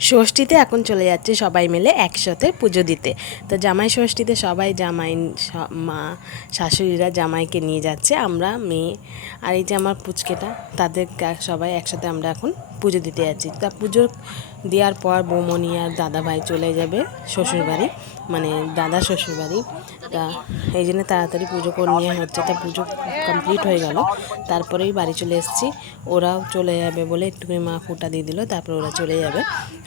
ষষ্ঠীতে এখন চলে যাচ্ছে সবাই মিলে একসাথে পুজো দিতে। তো জামাই ষষ্ঠীতে সবাই জামাই মা শাশুড়িরা জামাইকে নিয়ে যাচ্ছে, আমরা মেয়ে আর এই যে আমার পুচকেটা, তাদের সবাই একসাথে আমরা এখন পুজো দিতে যাচ্ছি। তা পুজো দেওয়ার পর বৌমনি আর দাদা ভাই চলে যাবে শ্বশুরবাড়ি, মানে দাদা শ্বশুরবাড়ি। তা এই জন্য তাড়াতাড়ি পুজো করে নিয়ে হচ্ছে। তা পুজো কমপ্লিট হয়ে গেল, তারপরেই বাড়ি চলে এসেছি। ওরাও চলে যাবে বলে একটুখানি মা ফুটা দিয়ে দিল, তারপরে ওরা চলে যাবে।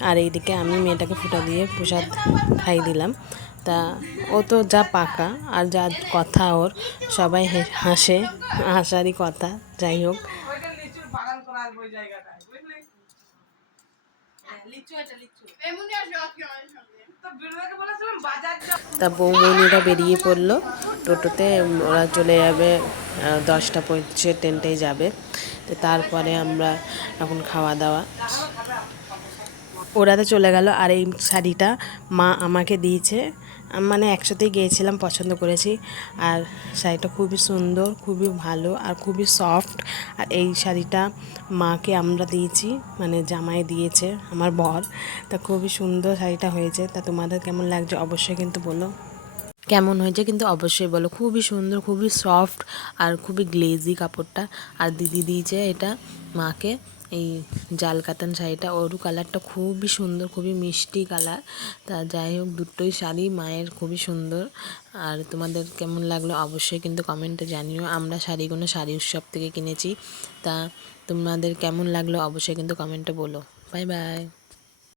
আর এইদিকে আমি মেয়েটাকে ফুটা দিয়ে প্রসাদ খাই দিলাম। তা ও তো যা পাকা আর যা কথা ওর, সবাই হাসে, হাসারই কথা। যাই হোক, তা বৌমনিরা বেরিয়ে পড়লো টোটোতে। ওরা চলে যাবে 10টা 25 ট্রেনটাই যাবে। তো তারপরে আমরা এখন খাওয়া দাওয়া, ওরা তো চলে গেল। আর এই শাড়িটা মা আমাকে দিয়েছে, মানে একসাথেই গিয়েছিলাম, পছন্দ করেছি। আর শাড়িটা খুবই সুন্দর, খুবই ভালো আর খুবই সফট। আর এই শাড়িটা মাকে আমরা দিয়েছি, মানে জামাই দিয়েছে আমার বর। তা খুবই সুন্দর শাড়িটা হয়েছে। তা তোমাদের কেমন লাগছে অবশ্যই কিন্তু বলো, কেমন হয়েছে কিন্তু অবশ্যই বলো। খুবই সুন্দর, খুবই সফট আর খুবই গ্লেজি কাপড়টা। আর দিদি দিয়েছে এটা মাকে, এই জাল কাতান শাড়িটা। ওরও কালারটা খুবই সুন্দর, খুবই মিষ্টি কালার। তা যাই হোক, দুটোই শাড়ি মায়ের খুবই সুন্দর। আর তোমাদের কেমন লাগলো অবশ্যই কিন্তু কমেন্টে জানিও। আমরা শাড়িগুলো শাড়ি উৎসব থেকে কিনেছি। তা তোমাদের কেমন লাগলো অবশ্যই কিন্তু কমেন্টে বলো। Bye bye.